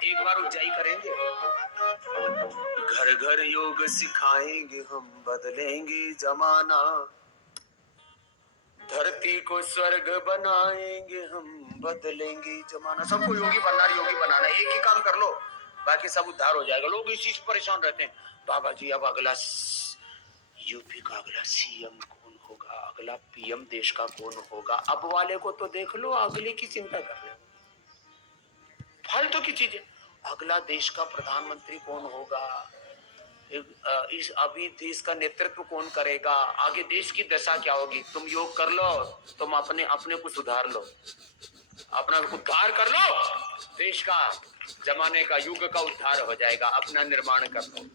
एक बार उज्जाई करेंगे। घर घर योग सिखाएंगे हम, बदलेंगे जमाना, धरती को स्वर्ग बनाएंगे हम, बदलेंगे जमाना। सबको योगी बनाना, एक ही काम कर लो, बाकी सब उद्धार हो जाएगा। लोग इसी से परेशान रहते हैं, बाबा जी अब अगला यूपी का अगला सीएम कौन होगा, अगला पीएम देश का कौन होगा। अब वाले को तो देख लो, अगले की चिंता कर रहे हो, फालतू की चीजें। अगला देश का प्रधानमंत्री कौन होगा, इस अभी देश का नेतृत्व कौन करेगा, आगे देश की दशा क्या होगी। तुम योग कर लो, तुम अपने अपने को सुधार लो, अपना उद्धार कर लो, देश का, जमाने का, युग का उद्धार हो जाएगा। अपना निर्माण कर लो।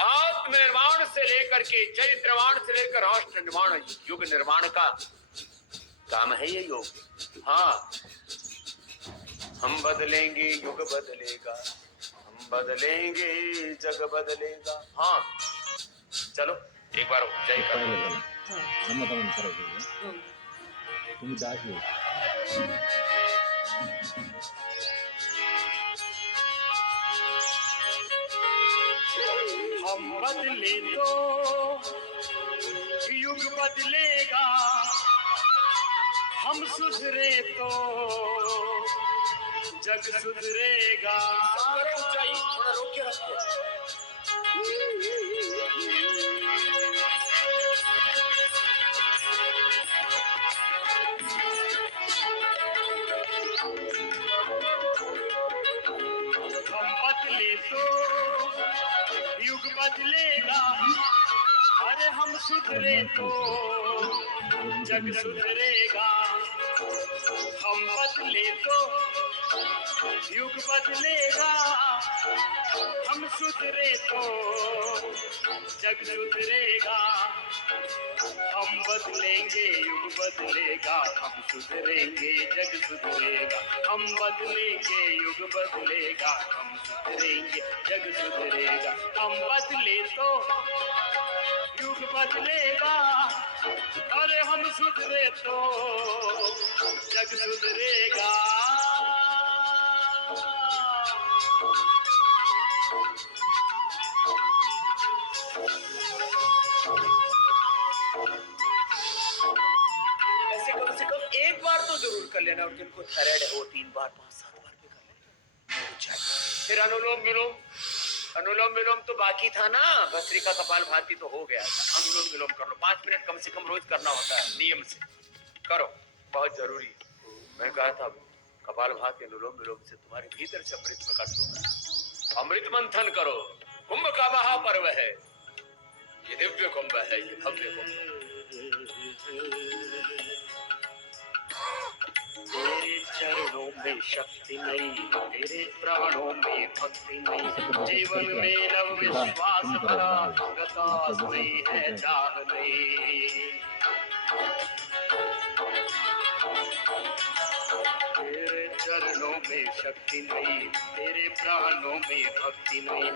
आत्मनिर्माण से लेकर के चरित्र निर्माण से लेकर राष्ट्र निर्माण, युग निर्माण का काम है ये योग। हाँ, हम बदलेंगे, युग बदलेगा, हम बदलेंगे, जग बदलेगा। हाँ चलो एक बार जय कर। हम बदले तो युग बदलेगा, हम सुधरे तो जग सुधरेगा। थोड़ा रोक के रखो। हम बदले तो युग बदलेगा, अरे हम सुधरे तो जग सुधरेगा। हम बदले तो युग बदलेगा, हम सुधरे तो जग सुधरेगा। हम बदलेंगे, युग बदलेगा, हम सुधरेंगे, जग सुधरेगा। हम बदलेंगे, युग बदलेगा, हम सुधरेंगे, जग सुधरेगा। हम बदले तो युग बदलेगा, अरे हम सुधरे तो जग सुधरेगा। ऐसे कम से कम एक बार तो जरूर कर लेना, और जिनको थायराइड है वो 3 बार 5-7 बार भी कर लेना। फिर अनुलोम विलोम, अनुलोम विलोम तो बाकी था ना, भस्त्रिका कपाल भाती तो हो गया था। अनुलोम विलोम कर लो, 5 मिनट कम से कम रोज करना होता है, नियम से करो, बहुत जरूरी है। मैं कहा था कपाल भाती अनुलोम विलोम से तुम्हारे भीतर से अमृत प्रकट होगा। अमृत मंथन करो, कुंभ का महापर्व है ये, दिव्य कुंभ है ये, भव्य कुंभ। तेरे चरणों में शक्ति नहीं, तेरे प्राणों में भक्ति नहीं, जीवन में नव विश्वास भरा, गतास नहीं है चाह नहीं। तेरे चरणों में शक्ति नहीं, तेरे प्राणों में भक्ति नहीं,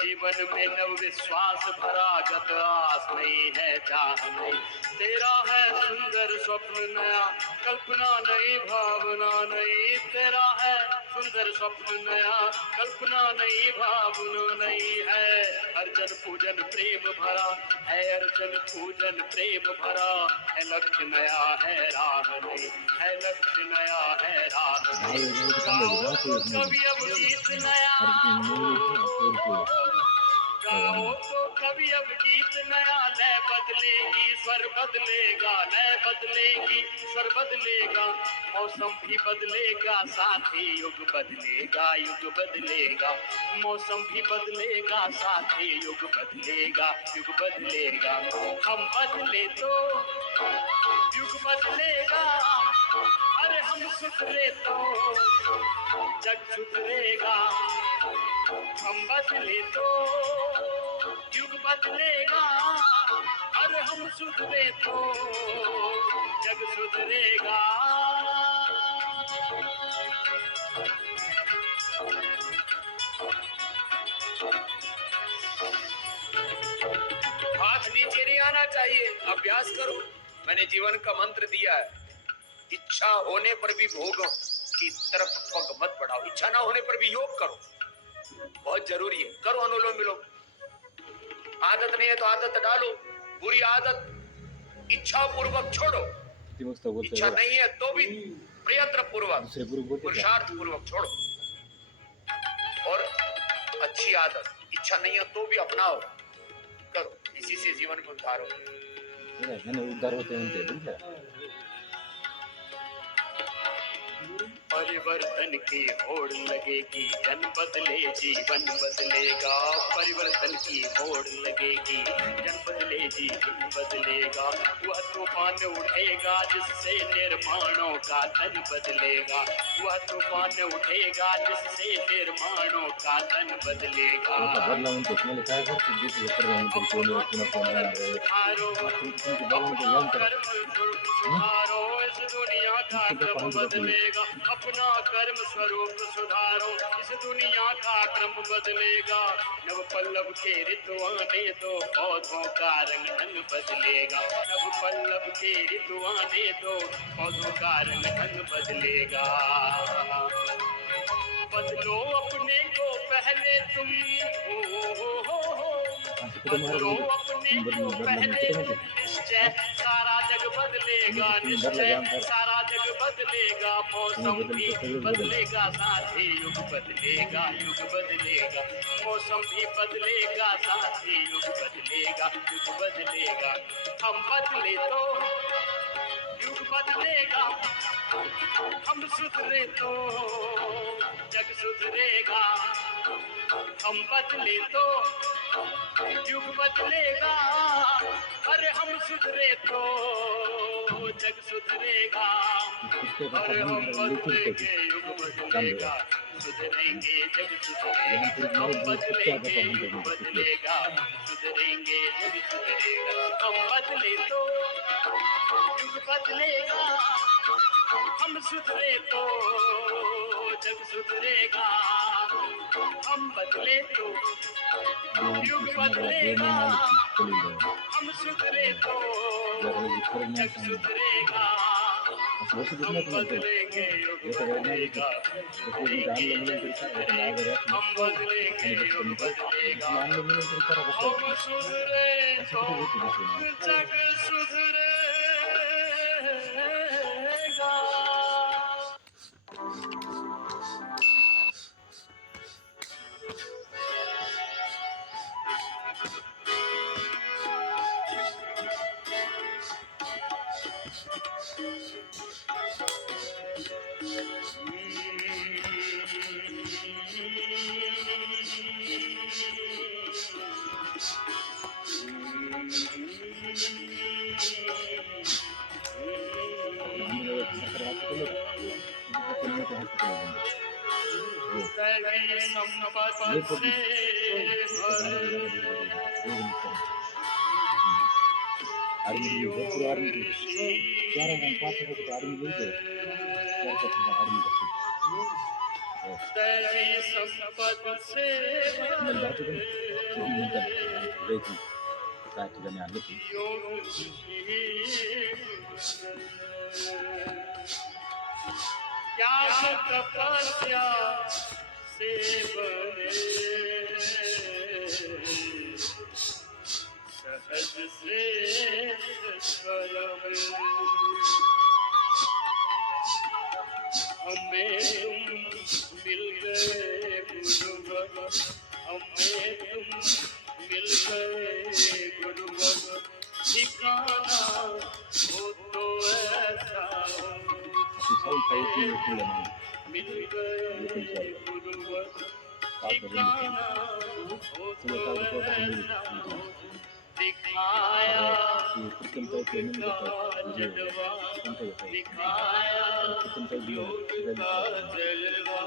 जीवन में नव विश्वास भरा, गत आस नहीं है चाह नहीं। तेरा है सुंदर स्वप्न नया, कल्पना नहीं, भावना नहीं। तेरा है सुंदर स्वप्न नया, कल्पना नहीं, भावना नहीं है। अर्चन पूजन प्रेम भरा है, अर्चन पूजन प्रेम भरा है। लक्ष्य नया है, राह नहीं है, लक्ष्य नया है, राह नहीं। गाओ तो कभी अब गीत नया, गाओ तो कभी अब गीत नया। लय बदलेगी, स्वर बदलेगा, लय बदलेगी, स्वर बदलेगा। मौसम भी बदलेगा, साथी युग बदलेगा, युग बदलेगा। मौसम भी बदलेगा, साथी युग बदलेगा, युग बदलेगा। हम बदले तो युग बदलेगा, अरे हम सुधरे तो जग सुधरेगा। हम बदले तो युग बदलेगा, अरे हम सुधरे तो जग सुधरेगा। हाथ नीचे नहीं आना चाहिए, अभ्यास करो। मैंने जीवन का मंत्र दिया है, इच्छा होने पर भी भोगो, की तरफ पग मत बढ़ाओ। इच्छा ना होने पर भी योग करो, बहुत जरूरी है। करो अनुलोम विलोम। आदत नहीं है तो आदत डालो, बुरी आदत इच्छा पूर्वक छोड़ो, इच्छा नहीं है तो भी प्रयत्न पूर्वक पुरुषार्थ पूर्वक छोड़ो। और अच्छी आदत इच्छा नहीं है तो भी अपनाओ, करो। इसी से जीवन में उद्धार होगा। परिवर्तन की होड़ लगेगी, जन बदले जीवन बदलेगा। परिवर्तन की होड़ लगेगी, जन बदले जीवन बदलेगा। वह तूफान उठेगा जिससे निर्माणों का तन बदलेगा। वह तूफान उठेगा जिससे निर्माणों का तन बदलेगा। सुधारो, इस दुनिया का क्रम बदलेगा। अपना कर्म स्वरूप सुधारो, इस दुनिया का क्रम बदलेगा। नव पल्लव के ऋतु आने दो, पौधों का रंग ढंग बदलेगा। नव पल्लव के ऋतु आने दो, पौधों का रंग ढंग बदलेगा। बदलो अपने को पहले तुम, बदलो अपने को पहले तुम निश्चय, सारा जग बदलेगा निश्चय, सारा जग बदलेगा। मौसम भी बदलेगा, साथ ही युग बदलेगा, युग बदलेगा। मौसम भी बदलेगा, साथ ही युग बदलेगा, युग बदलेगा। हम बदले तो युग बदलेगा, हम सुधरे तो जग सुधरेगा। हम बदले तो युग बदलेगा, अरे हम सुधरे तो जग सुधरेगा। अरे हम बदलेंगे युग बदलेगा, सुधरेंगे जग सुधरेगा। हम बदलेंगे युग बदलेगा, सुधरेंगे जग सुधरेगा। हम बदले तो युग बदलेगा, हम सुधरे तो जग सुधरेगा। हम बदले तो युग बदलेगा, हम सुधरे तो जग सुधरेगा। हम बदलेंगे युग बदलेगा, हम बदलेंगे युग बदलेगा। हम सुधरे तो जग सुधरेगा। क्या तपस्या से बने सहज से हमें तुम मिल गए गुरुवर, हमें तुम मिल गए गुरुवर। ठिकाना हो तो ऐसा हो, मिल गए गुरुवर। ठिकाना हो तो ऐसा हो, दिखाया योग का जलवा, दिखाया योग का जलवा।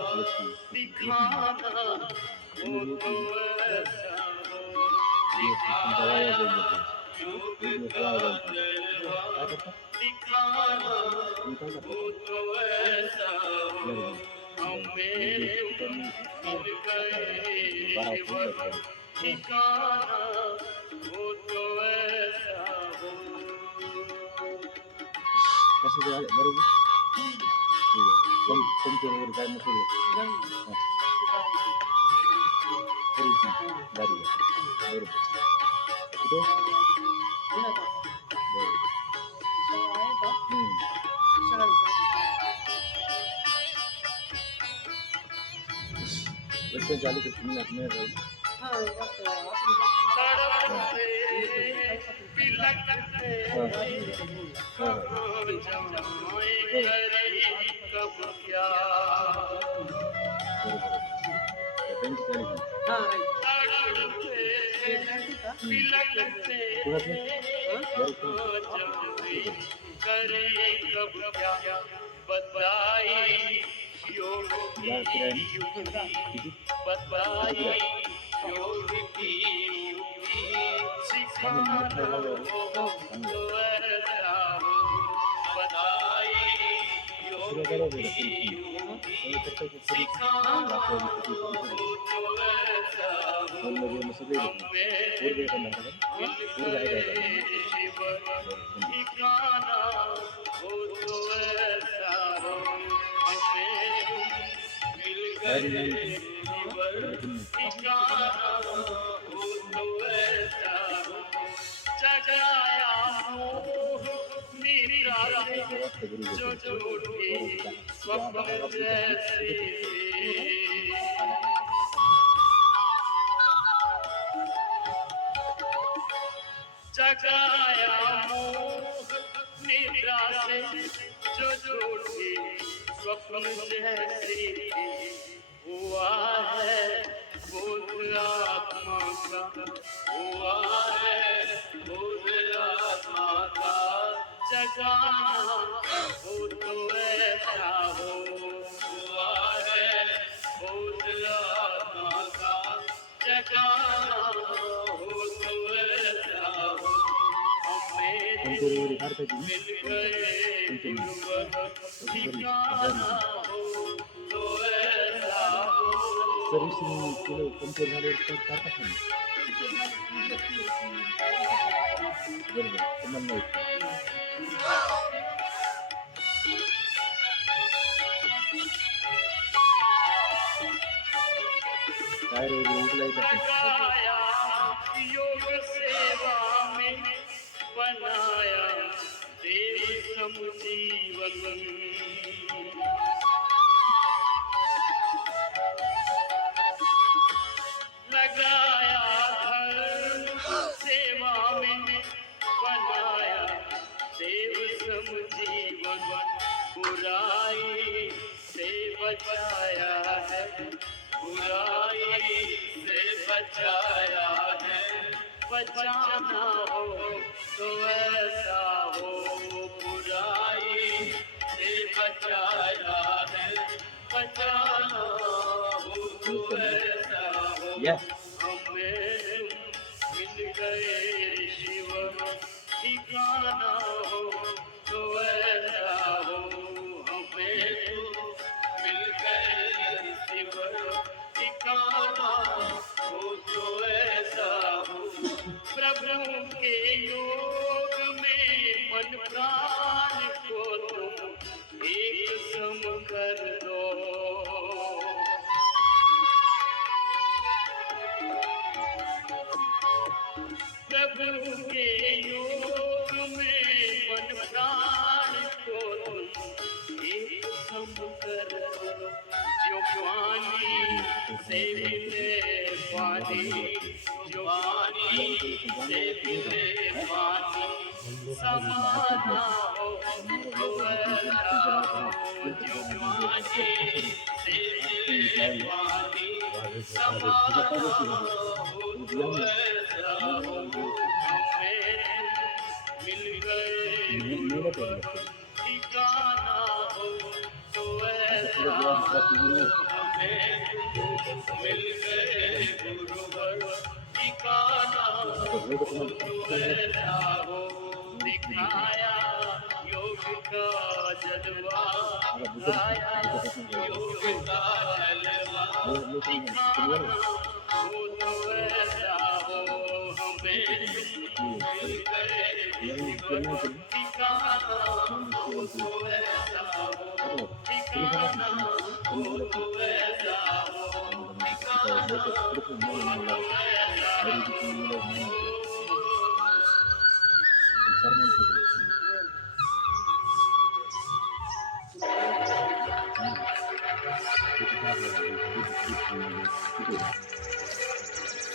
दिखाना हो तो ऐसा हो, दिखाया योग का जलवा। दिखाना हो तो ऐसा हो, हमें तुम मिल गए शिवर। ठिकाना हो तो ऐसा हो। कैसे तुमचे वगैरे काय नसेल गाडी बरोबर कुठे रस्ते चालू के मिनट में रहो जगाया मोह निद्रा से जो झूठी स्वप्न जैसी हुआ है बोध आत्मा का हुआ है बोध आत्मा का जगाना हो तो ऐसा हो हुआ है बोध आत्मा का जगाना हो तो ऐसा हो हमें मिल गए ठिकाना हो तो ऐसा हो सर्विसिंग केलं पंक्चर झाले तर करतात ना बरोबर तुम्हाला नाही टायर वगैरे उठला येतात योग सेवा में बनाया देव समुजीवन लगाया धर्म सेवा में बनाया देव समुजीवन बुराई से बचाया है बुराई से बचाया है बचाना हो तो ऐसा हो बुराई से बचाया है बचाना हो तो ऐसा हो हमें मिल गए शिव ठिकाना हो तो ऐसा हो हमें मिल गए शिव ठिकाना हो तो ऐसा हो प्रभु के योग में मन प्राण को तुम एक सम कर दो प्रभु के योग में मन प्राण को तुम एक सम कर दो जो पानी से मिले पानी जो पानी से मिले पानी समाना हो तो ऐसा हो जो पानी से मिले पानी समाना हो तो ऐसा हो हमें मिल गए ठिकाना हो तो ऐसा हमें मिल गए गुरुवर ठिकाना हो तो ऐसा हो दिखाया योग का जलवा दिखाया योग का जलवा दिखाना हो तो ऐसा हो हमें मिल गए ठिकाना Mimi kila mtu hata baba kulingana na kulingana pamoja na katika zote kuliko mmoja na ulao alirudi kule mwana kwa permanent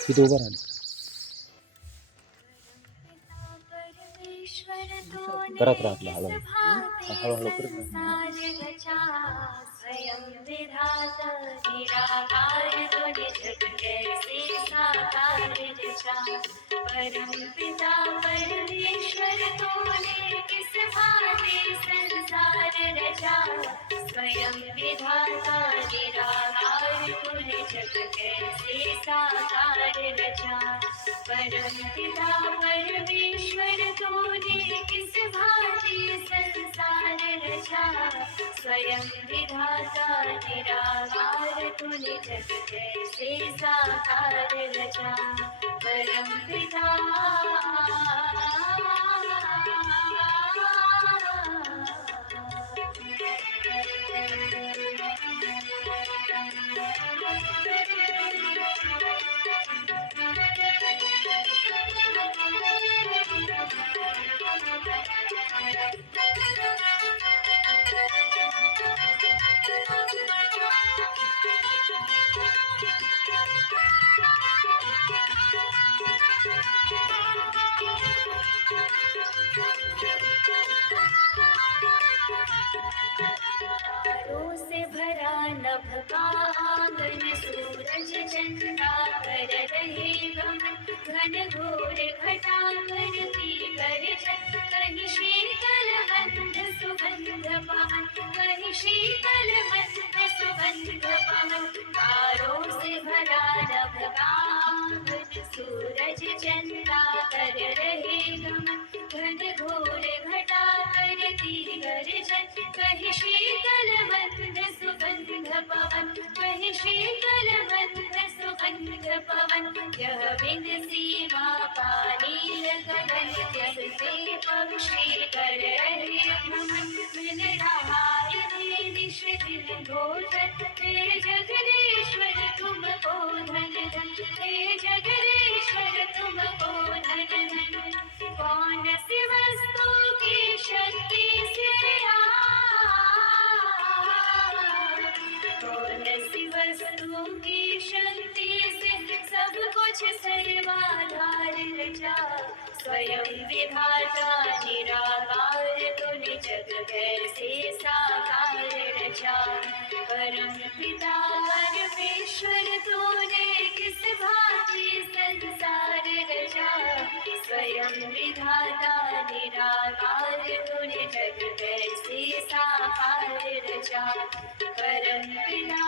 किती उभं राहिले करत राहतला हळूहळू हळूहळू करत राहतला स्वयं विधाता निराकार तो निजत कैसे साकार रचा परम पिता परमेश्वर तूने किस भांति संसार रचा स्वयं विधाता निराकार तो निजत कैसे साकार रचा परम पिता परमेश्वर तूने किस भांति संसार रचा स्वयं विधाता निराकार तूने जग कैसे साकार रचा परम पिता तारों से भरा नभ का आंगन सूरज चंद्रा कर रहे गमन घन घोर घटा करती गर्जन कहीं शीतल मंद सुगंध पवन कहीं शीतल मंद सुगंध पवन तारों से भरा नभ का आंगन सूरज चंद्रा कर रहे गमन घन घोर घटा करती गर्जन कहीं शीतल मंद सुगंध पवन कहीं शीतल मंद सुगंध पवन यह बिन सीमा पानी गगन जैसे पक्षी कर रहे भ्रमण मिल रहा इन्हें निश दिन भोजन हे जगदीश्वर तुमको धन धन हे जगदीश्वर तुमको धन धन कौन सी वस्तु की शक्ति से कौन सी वस्तु की शक्ति से सब कुछ सर्वाधार रचा स्वयं विधाता निराकार तूने जग कैसे साकार रचा परम पिता परमेश्वर तूने किस भांति संसार रचा स्वयं विधाता निराकार तूने जग कैसे साकार रचा परम पिता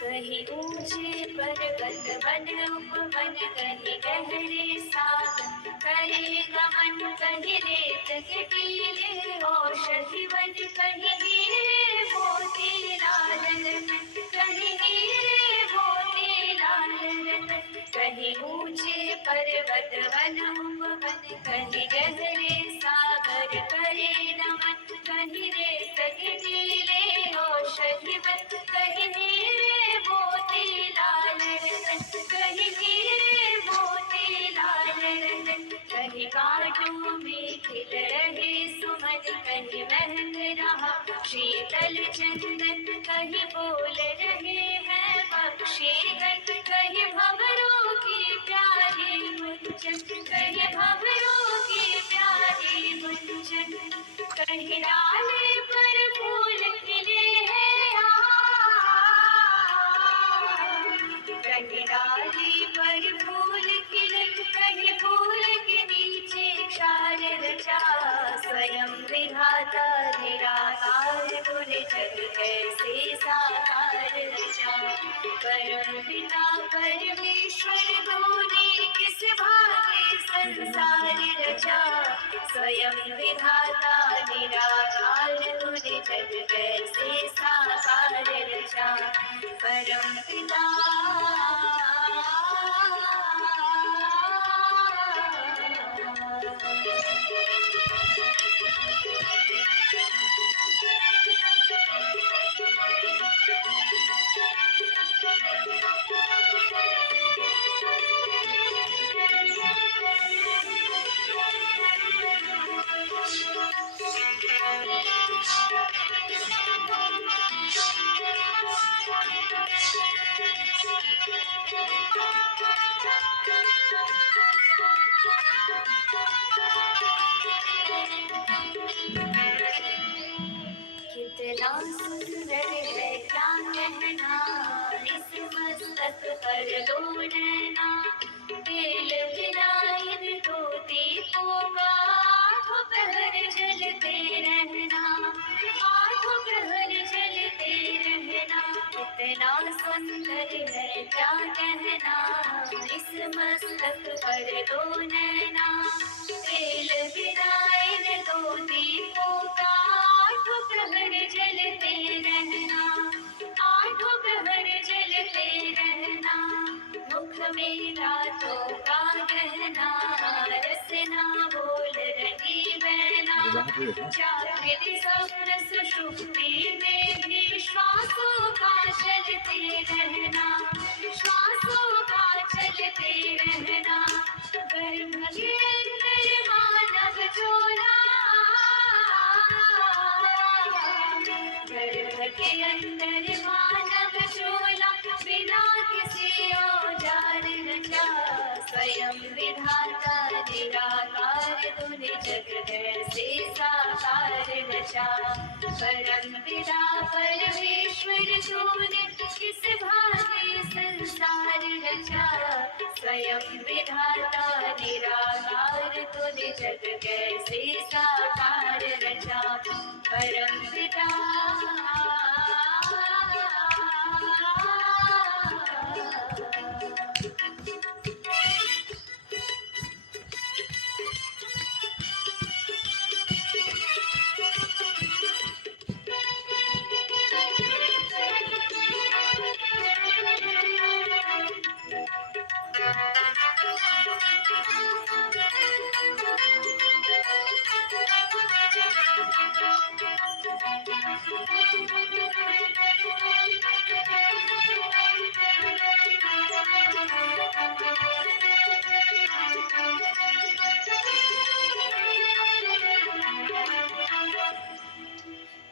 कहीं ऊंचे पर्वत वन उपवन कहीं गहरे सागर करे गमन कहीं रेत के टीले औषधि वन कहीं हीरे मोती लाल रतन कहीं हीरे मोती लाल रतन कहीं ऊंचे पर्वत वन उपवन कहीं गहरे सागर करे नमन कहीं रेत के टीले औषधि वन कहीं हीरे मोती लाल रतन कहीं हीरे मोती लाल रतन कहीं कांटों में खिल रहे सुमन कहीं महक रहा शीतल चंदन कहीं बोल रहे हैं पक्षीगण कहीं भंवरों की प्यारी गुंजन कहीं भंवरों की प्यारी गुंजन कहीं डाले पर फूल खिले हैं कहीं डाली पर फूल खिले कहीं कैसे साकार रचा। परम पिता परमेश्वर तूने किस भांति संसार रचा। स्वयं विधाता निराकार तूने जग कैसे साकार रचा। परम पिता कितना सुंदर है क्या कहना, इस मस्तक पर दो नैना। बेल बिलाइन तो दीपों का आठों प्रहर जलते रहना। आठों प्रहर जलते रहना। कितना सुंदर है क्या कहना, इस मस्तक पर दो नैना। बेल बिलाइन तो दीपों का आठों प्रहर जलते रहना। आठों प्रहर जलते रहना। मुख में रातों का गहना, रसना बोल रही बहना। जागृत स्वप्न सुषुप्ति में भी श्वासों का चलते रहना। श्वासों का चलते रहना। गर्भ के अंदर मानव चोला, गर्भ के अंदर मानव चोला। बिना किसी औजार रचा। स्वयं विधाता निराकार तूने जग कैसे साकार रचा। परम पिता परमेश्वर तूने किस भांति संसार रचा। स्वयं विधाता निराकार तूने जग कैसे साकार रचा। परम पिता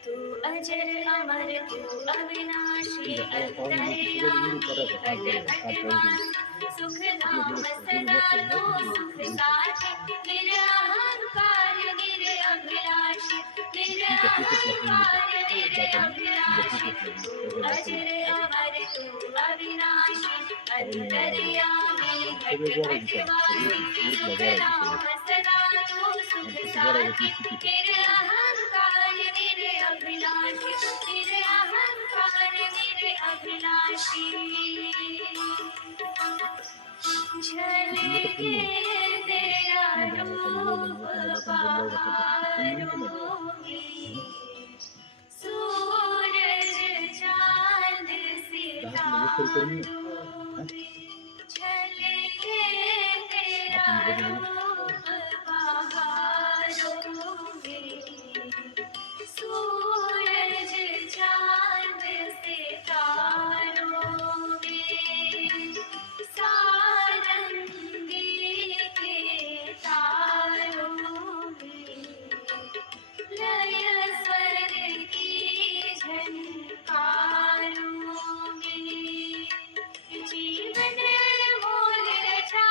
तू अजर अमर तू अविनाशी अंतर्यामी घट घट वास। सुख धाम सदा तो सुख साथी। निरअहंकार निरअभिलाषी। निरअहंकार निरअभिलाषी। तू अजर अमर तू अविनाशी अंतर्यामी घट घट वासी। सुख धाम सदा तो सुख साथी। निरअहंकार निरअभिलाषी। निरअहंकार निरअभिलाषी। झलके तेरा रूप पहाड़ों में। सूरज चांद सितारों में। झलके तेरा रूप पहाड़ों में। सूरज चांद सितारों में। सारंगी के तारों में। लय स्वर की झनकारों में। जीवन अनमोल रचा।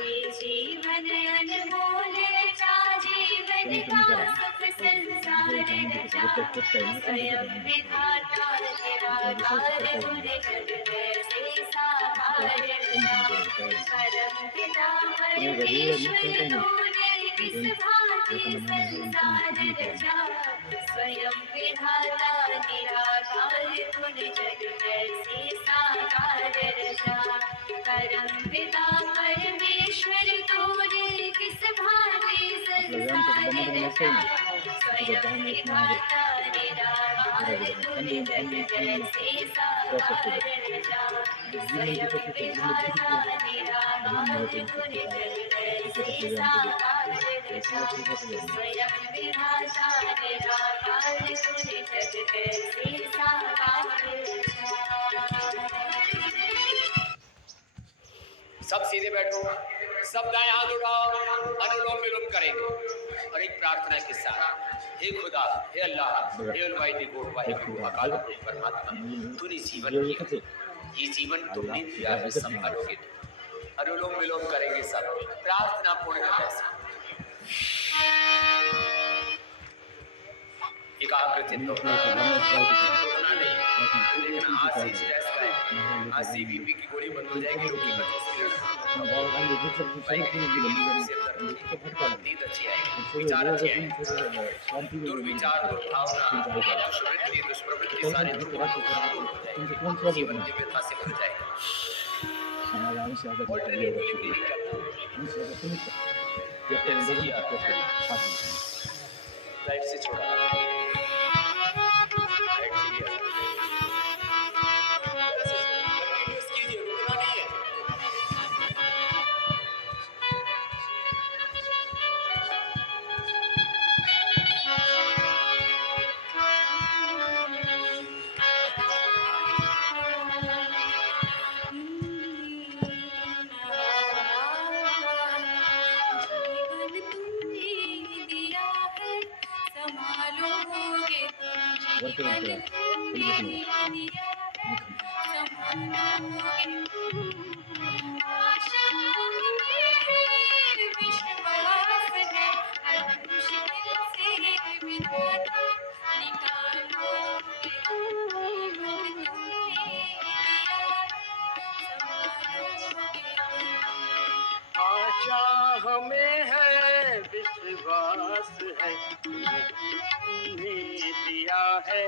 ये जीवन अनमोल रचा। जीवन का सुख संसार रचा। स्वयं विधाता निराकार तूने जग कैसे साकार रचा। परम पिता परमेश्वर तूने किस भांति संसार रचा, स्वयं विधाता निराकार गुण जग जैसे साकार रचा। परम पिता परमेश्वर तोरे किस भांति संसार रचा, स्वयं विधाता निराकार गुण जग जैसे साकार रचा। स्वयं विधाता निराकार गुण जग जैसे साकार रचा। स्वयं विधाता निराकार गुण जग जैसे साकार रचा। सब सीधे बैठो, सब दाएं हाथ उठाओ, अनुलोम विलोम करेंगे और एक प्रार्थना के साथ, हे खुदा, हे अल्लाह, हे अलवाहिद गोड वाहिगुरु अकाल पुरख परमात्मा, तूने जीवन दिया, ये जीवन तुमने दिया है, संभालोगे तुम। अनुलोम विलोम करेंगे सब, प्रार्थना पूर्ण कैसे एकाग्रचित्त होना नहीं, लेकिन आज से स्ट्रेस करें, आज से बीपी की गोली बंद हो जाएगी, रोग की वजह से नींद अच्छी आएगी, विचार अच्छे आएंगे, दुर्विचार दुर्भावना दुष्वृत्ति दुष्प्रवृत्ति सारी दूर हो जाएगी, जीवन दिव्यता से भर जाएगा। लाइट से छोड़ा हमें है विश्वास है, तुमने दिया है,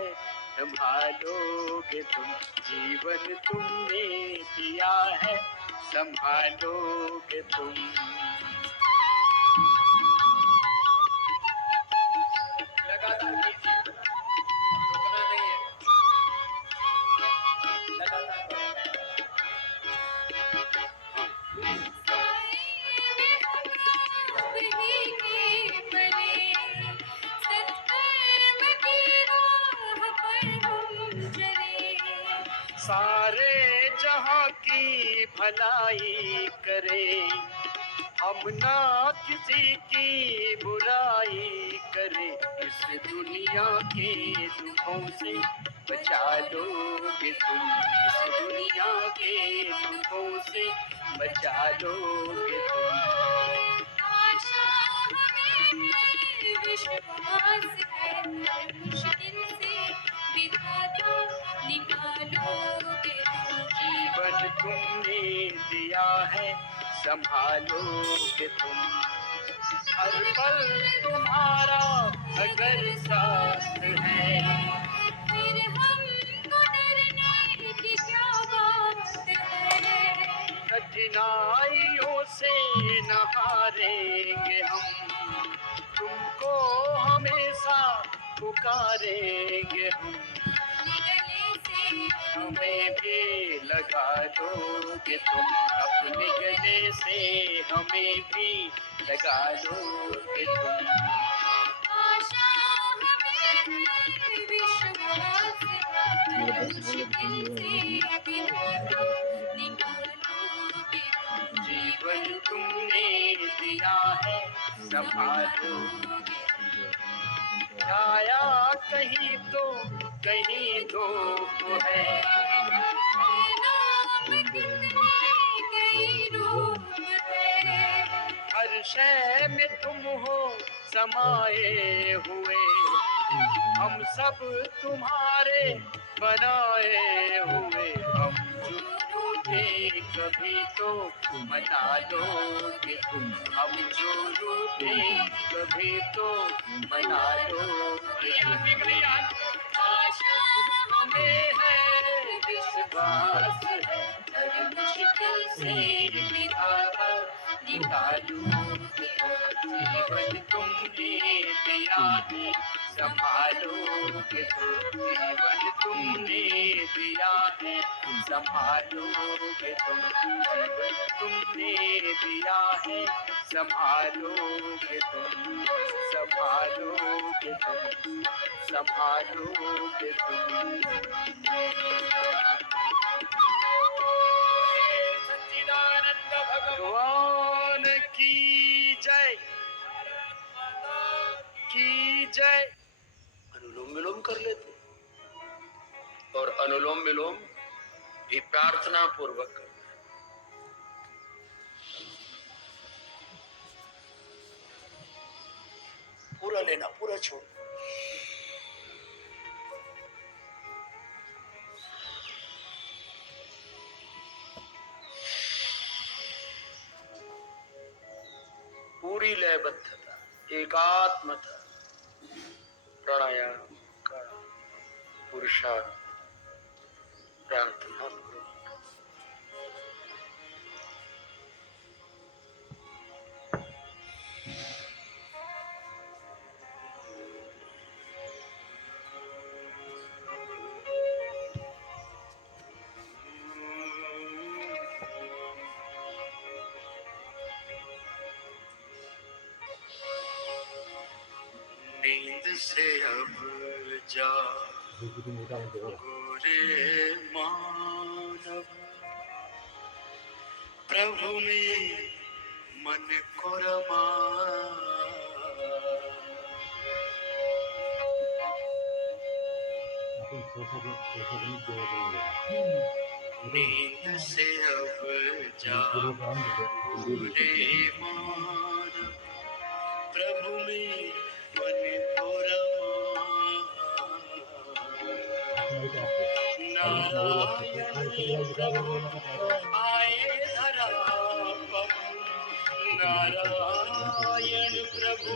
संभालोगे तुम, जीवन तुमने दिया है, संभालोगे तुम। लगातार कीजिए, रुकना नहीं है, लगातार सारे जहां की भलाई करे, हम ना किसी की बुराई करे, इस दुनिया के दुखों से बचा लोगे तुम, इस दुनिया के दुखों से बचा लोगे तुम। आशा हमें विश्वास है, मुश्किल से विधाता निकालोगे तुम, जीवन तुमने दिया है, संभालोगे तुम। हर पल तुम्हारा अगर साथ है, फिर हमको डरने की क्या बात है। कठिनाइयों से न हारेंगे हम, तुमको हमेशा पुकारेंगे हम। हमें भी लगा दोगे तुम, अपने गले से हमें भी लगा दोगे तुम। आशा हमें विश्वास है, मुश्किल से विधाता निकालोगे तुम, जीवन तुमने दिया है, संभालोगे। छाया कहीं तो कहीं धूप है, हर शय में तुम हो समाये हुए, हम सब तुम्हारे बनाए हुए। हम रूठे कभी तो मना लोगे तुम, हम जो रूठे कभी तो मना लोगे। आशा हमें है, विश्वास है, हर मुश्किल से निभाता निकालोगे। जीवन तुमने दिया है, संभालोगे तो। जीवन तुमने दिया है, संभालोगे तुम। जीवन तुमने दिया है, संभालोगे तुम। संभालोगे तुम, संभालोगे तुम। सच्चिदानंद भगवान की जय, की जय। अनुलोम विलोम कर लेते और अनुलोम विलोम भी प्रार्थना पूर्वक करते। पूरा लेना, पूरा छोड़। पूरी लयबद्धता, एकात्मता, प्राणायाम का पुरुषार्थ, प्रार्थना पूर्वक। नींद से अब जा गोरे मानव, प्रभु में मन को रमा। नींद से अब जा गोरे मानव, प्रभु में मन को रमा। नारायण प्रभु आए धरा पर, नारायण प्रभु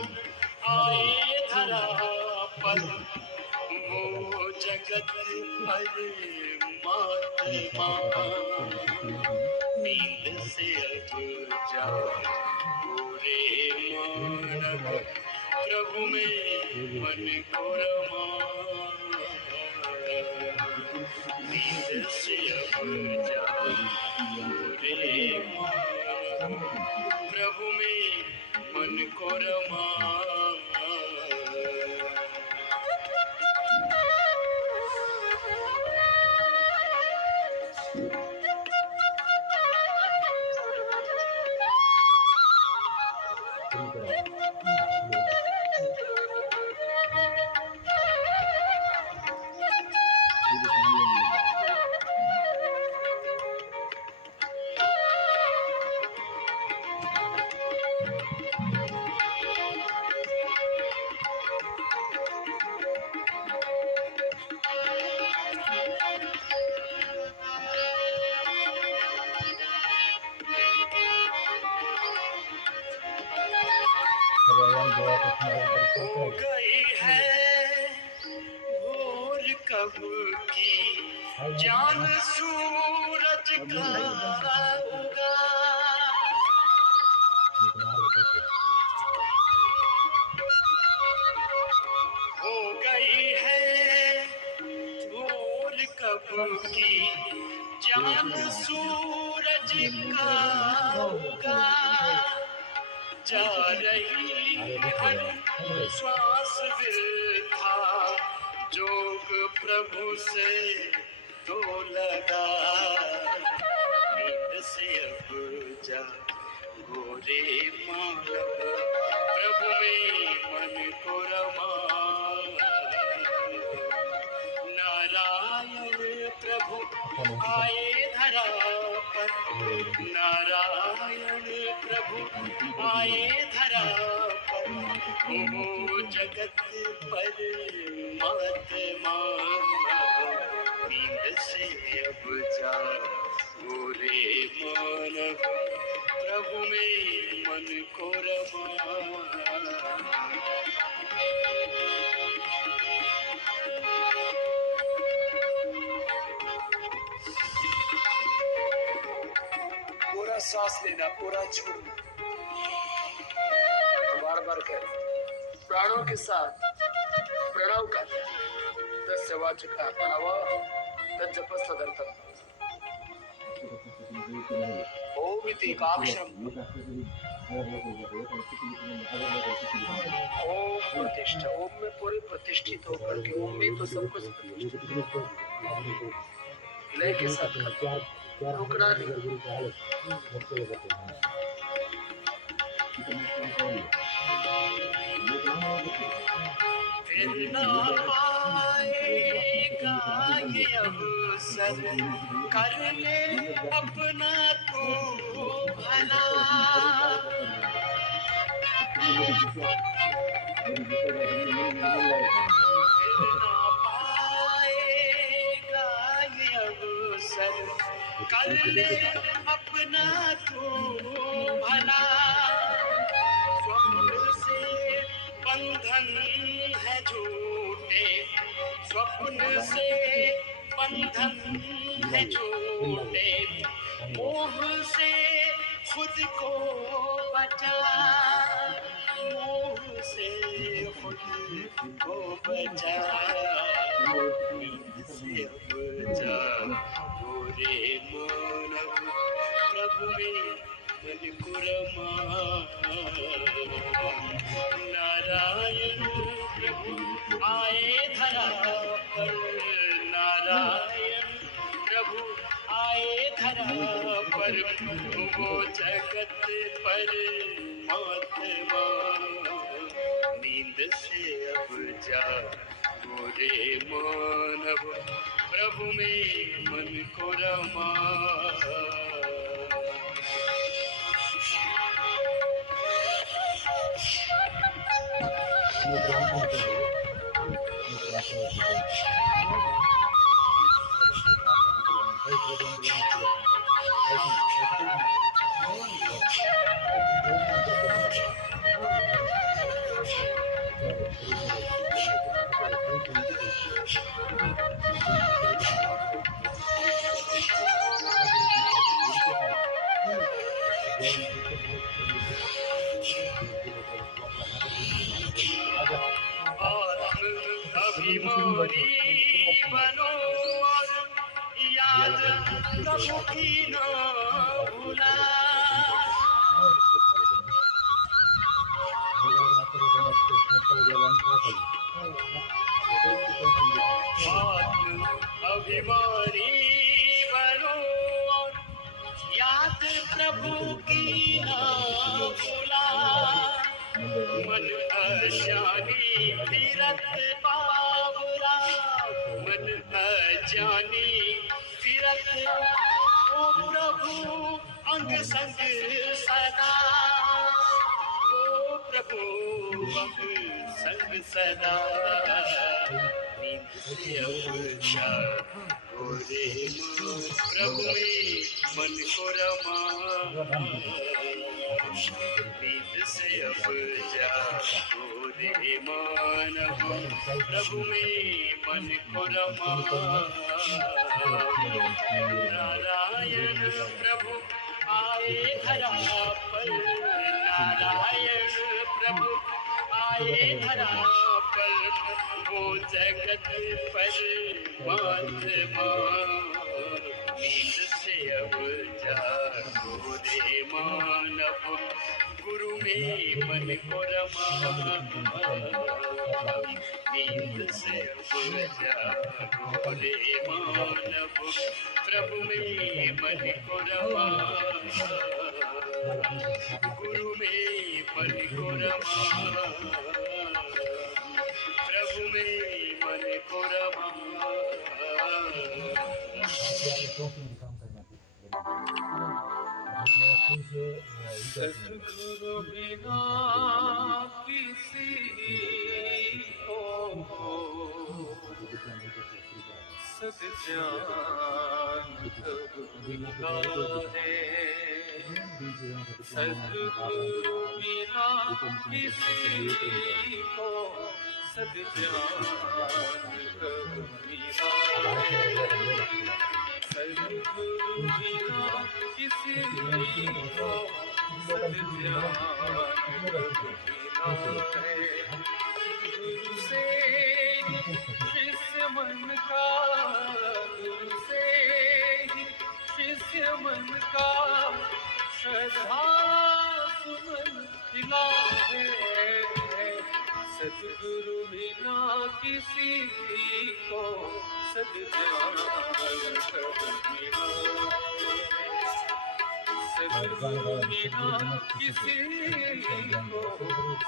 आए धरा पर, वो जगत परमात्मा। नींद से अब जाओ गोरे मानव, प्रभु में मन को रमा। नींद से अब जाओ गोरे मानव, प्रभु में मन को रमा। हो गई है भोर कब की, जान सूरज का उगा। हो गई है भोर कब की, जान सूरज का उगा। जा रही हर श्वास वृथा, जोग प्रभु से तो लगा। नींद से अब जा गोरे मानव, प्रभु में मन को रमा। नारायण प्रभु आए धरा पर, नारायण प्रभु आए धरा पर, वो जगत परमात्मा। नींद से अब जा गोरे मानव प्रभु में मन को रमा। पूरा सांस लेना, पूरा छोड़ना, बार बार कर प्राणों के साथ प्रणव का तस्य वाचका प्रणव तज्जपस्तदर्थम ओम इति एकाक्षरम ओम प्रतिष्ठा। ओम में पूरे प्रतिष्ठित होकर के, ओम में तो सब कुछ प्रतिष्ठित लय के साथ रुकना नहीं। फिर ना पाएगा ये अवसर, कर ले अपना तू भला। फिर ना पाएगा ये अवसर, कर ले अपना तू भला। स्वप्न से बंधन है झूठे, स्वप्न से बंधन है झूठे, मोह से खुद को बचा, मोह से खुद को बचा। नींद से बचा गोरे मानव प्रभु में मन को रमा। नारायण प्रभु आए धरा पर, नारायण प्रभु आए धरा पर, वो जगत पर महात्मा। नींद से अब जा गोरे मानव प्रभु में मन को रमा। अभिमानी बनो और याद प्रभु की न भूला। अभिमानी बनो और याद प्रभु की न भूला। मन अजानी फिरत बावरा, मन अजानी फिरत ओ प्रभु अंग संग सदा, ओ प्रभु अंग संग सदा। नींद से अब जा गोरे प्रभु में मन को रमा। नींद से अब जा गोरे मानव प्रभु में मन को रमा। नारायण प्रभु आए धरा पर, नारायण प्रभु आए धरा पर, वो जगत पर महात्मा। नींद से अब जा गोरे मानव गुरु में मन को रमा। नींद से अब जा गोरे मानव प्रभु में मन को रमा। गुरु में मन को रमा, प्रभु में मन को रमा। सद्गुरु बिना किसी को सद् ज्ञान कब मिला है सद्गुरु बिना किसी को सद्जान कब मिला है सद्गुरु बिना किसी को सद्जान कब मिला है गुरु से शिष्य मन का गुरु से शिष्य मन का श्रद्धा सुमन खिला है सद्गुरु बिना किसी को सद्जान कब मिला सद्गुरु बिना किसी को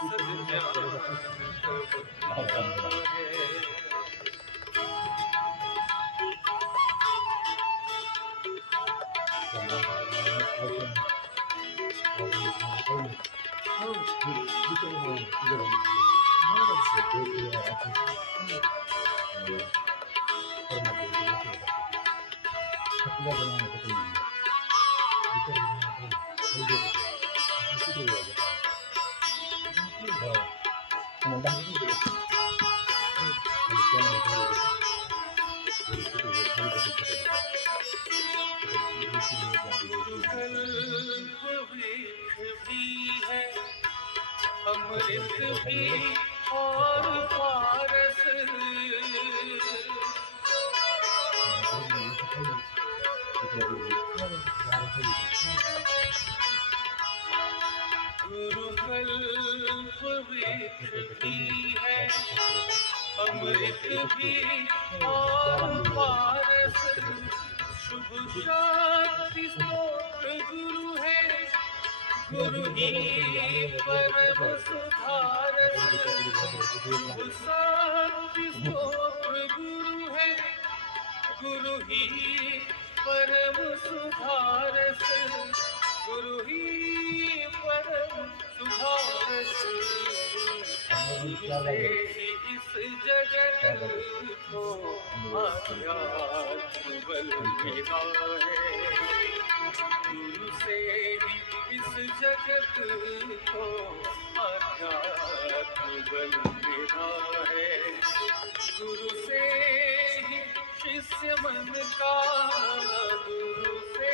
सद्जान कब मिला है अमृत भी और पारस गुरुकल्प वृक्ष भी है अमृत भी और पारस शुभ शक्ति स्तोत्र गुरु है गुरु ही परम सुधारस शुभ शक्ति स्तोत्र गुरु है गुरु ही परम सुधारस गुरु ही परम सुधारस गुरु से ही इस जगत को आध्यात्म बल मिला है गुरु से ही इस जगत को आध्यात्म बल मिला है गुरु से ही शिष्य मन का गुरु से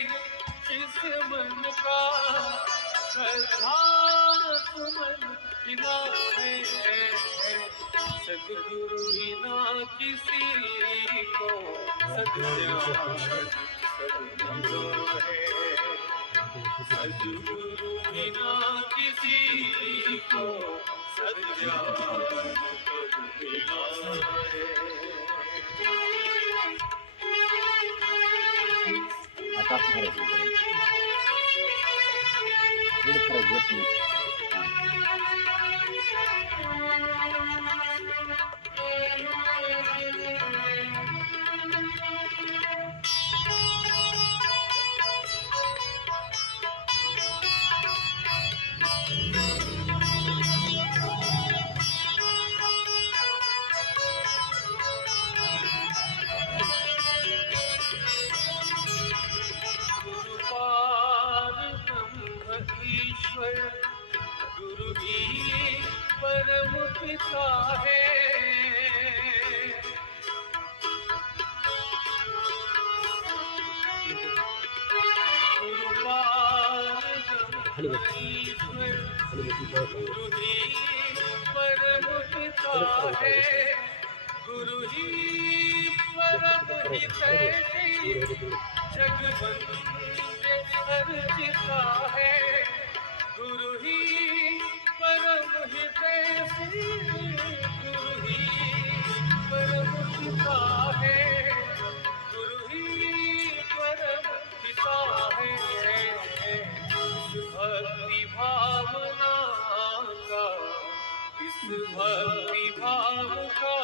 ही शिष्य मन का श्रद्धा सुमन खिला है सद्गुरु बिना किसी को सद्जान कब मिला है सद्गुरु बिना किसी को सद्जान कब मिला है गुरु ही परम पिता है गुरु ही परम पिता है गुरु ही परम हितैषी जगवंदे अर्चिता है गुरु ही परम हितैषी गुरु ही परम पिता है गुरु ही परम पिता है भक्ति भावना का इस भक्ति भाव का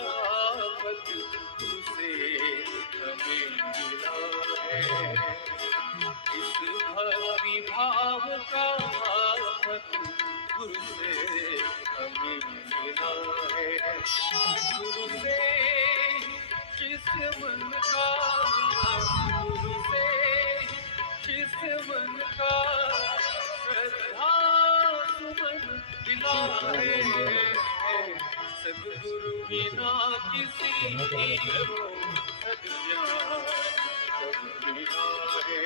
पद तुझसे हमें मिला है इस भक्ति भाव का पद गुरु से हमें मिला है गुरु से शिष्य मन का मन का श्रद्धा सुमन दिला है सद्गुरु बिना किसी को सद्ज्ञान कब मिला है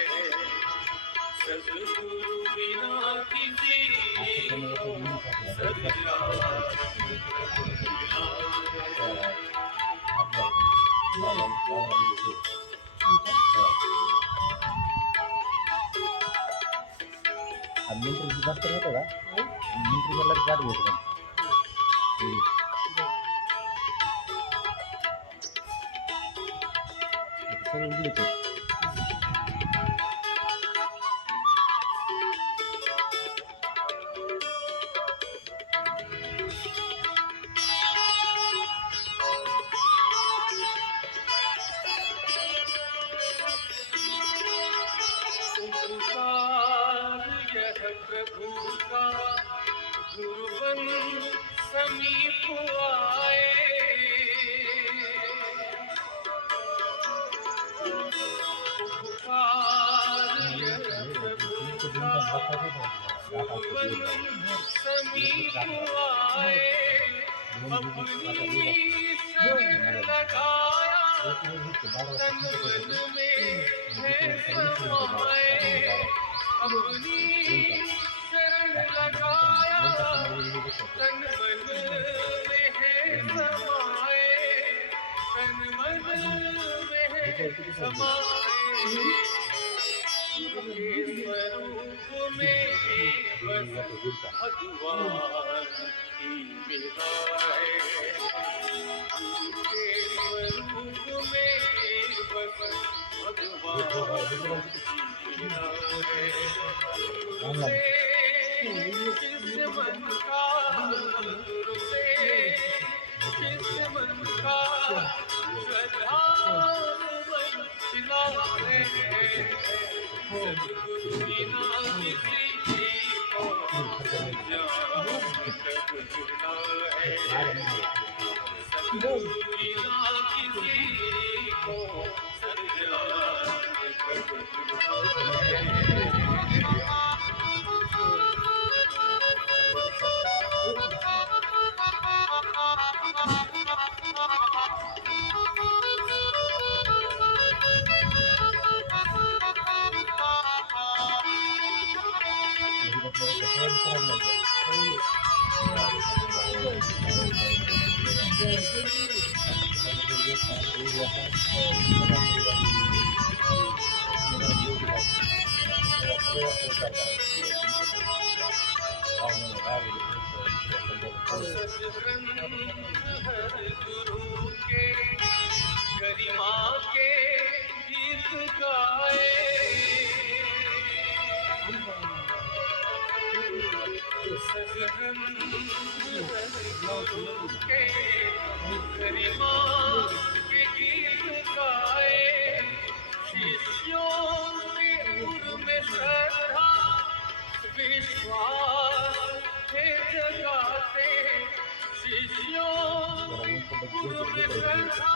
सद्गुरु बिना किसी को सद्ज्ञान कब मिला है मिलिट्री डिझास्टर होतं का मिलिट्री मला गाडी होती सगळे उघडीच आहेत. प्रभु का गुरुवन समीप आए प्रभु का गुरुवन समीप आए अपनी शरण लगाया तन मन में है समाए अपनी शरण लगाया तन मन में है समाए तन मन में है समाए गुरु के स्वरूप में बस भगवान ही मिला है गुरु के स्वरूप में बस भगवान मिला है गुरु से किस मन का गुरु से किस मन का श्रद्धा मन मिला है सद्गुरु बिना किसी को ज्ञान कब मिला है सद्गुरु बिना किसी को सद्ज्ञान कब मिला है गुरु के गरिमा के गीत गाए सदगुरु के गरिमा के गीत गाए शिष्यों के उर में श्रद्धा विश्वास है जगाते शिष्यों में श्रद्धा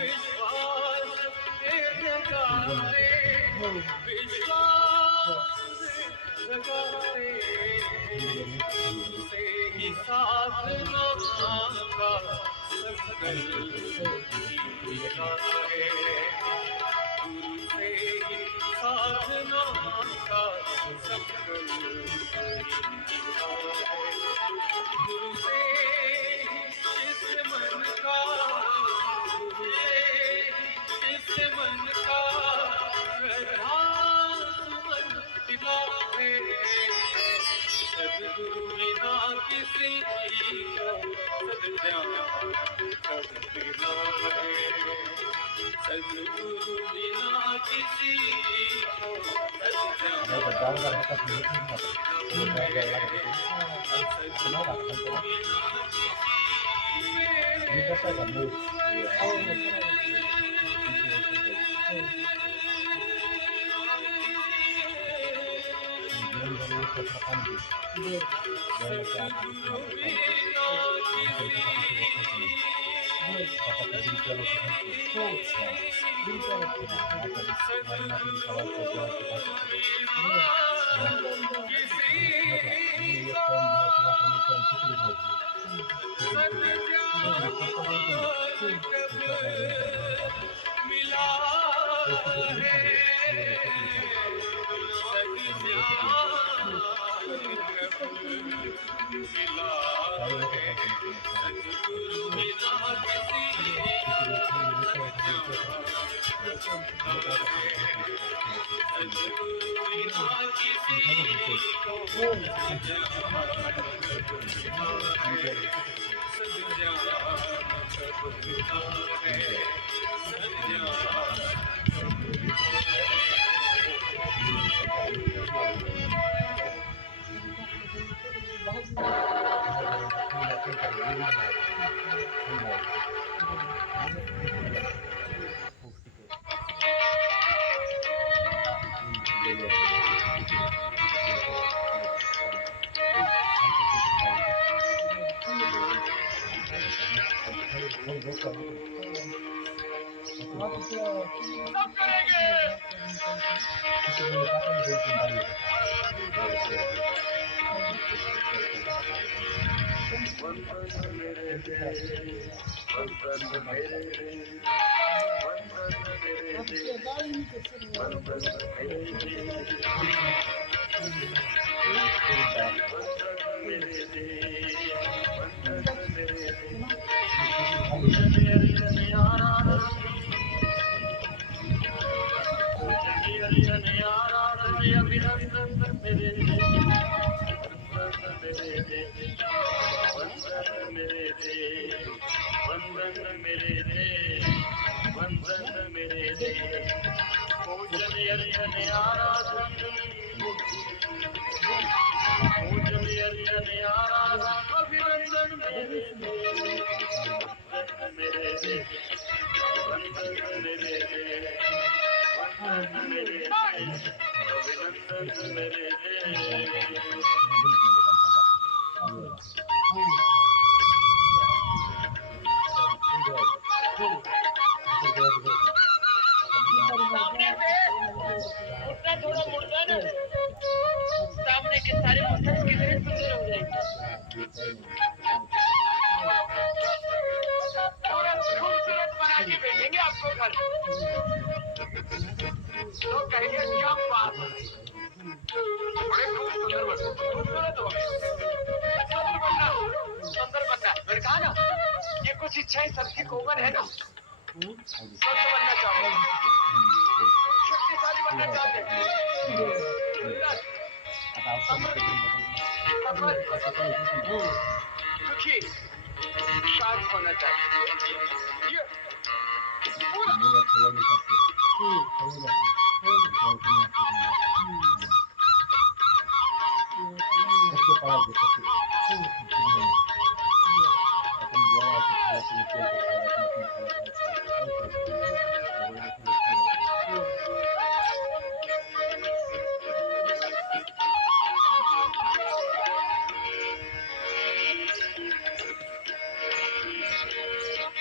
विश्वास है जगाते विश्वास जगाते से ही साधना का संकल्प मिला है गुरु से ही साधना का संकल्प मिला है गुरु से किस मन का गुरु से किस मन का श्रद्धा सुमन दिला है सद्गुरु बिना किसी को सद्ज्ञान कब मिला है सद्गुरु बिना किसी को सद्ज्ञान Dapat diberikan Tuhan ya. Agar mari kawal kerja kita ya. Mereka ini ya kaum dia telah menemukan kita lagi. Jadi kita lagi kita lagi मिला मुर्गा थोड़ा मुर्गा ना सामने के सारे मुर्गे कितने सुंदर हो जाएंगे और खूबसूरत बना के भेजेंगे आपको घर तो कहेंगे क्या बात है बड़े खूबसूरत हो गए सुंदर बनना मैंने कहा ना ये कुछ इच्छाएं सबकी कॉमन है ना स्वस्थ बनना चाहो शक्तिशाली बनना चाहते हैं दुखी शांत होना चाहिए ये पूरा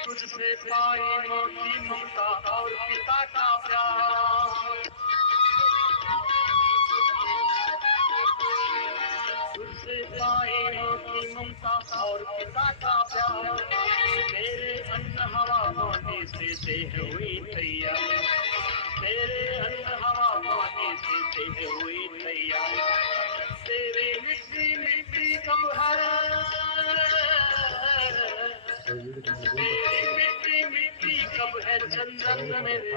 तुझसे पाई मोती ममता और पिता का प्यार तुझसे पाई मोती ममता और पिता का प्यार तेरे अन्न हवा पानी से देह हुई तैयार तेरे अन्न हवा पानी से देह हुई तैयार तेरी मिट्टी मिट्टी कब है तेरी मिट्टी मिट्टी कब है चंदन मेरे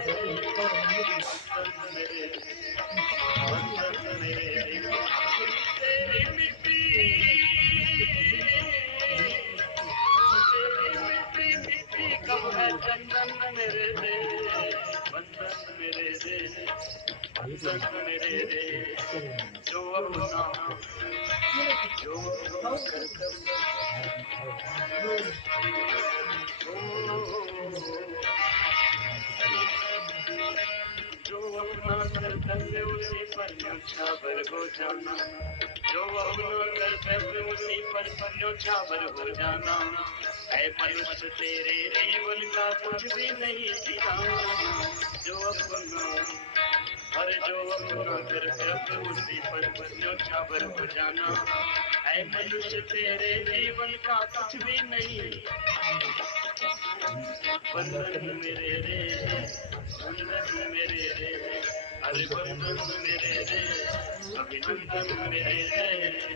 तेरी मिट्टी मिट्टी कब है चंदन मेरे दे बंधन मेरे दे बंधन मेरे दे जो अपना जो अपना कर्तव्य उसी पर न्योछावर हो जाना जो अपनों कर सब उसी पर न्योछावर हो जाना है मनुष्य तेरे जीवन का कुछ भी नहीं ठिकाना जो अपनों और जो अपनों कर सब उसी पर न्योछावर हो जाना है मनुष्य तेरे जीवन का कुछ भी नहीं बंधन मेरे रे बंधन मेरे रे अरे बंधन मेरे रे अभिनंदन मेरे रे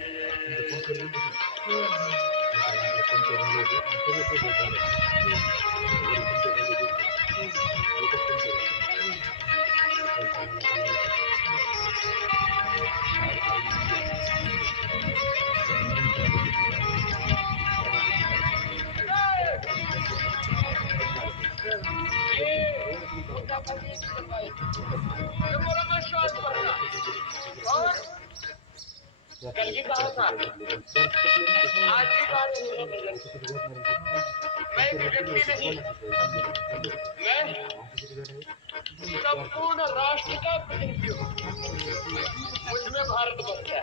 कल की कहा था आज की कहा मैं एक व्यक्ति नहीं मैं संपूर्ण राष्ट्र का प्रतिनिधि हूँ मुझमें भारत बसता है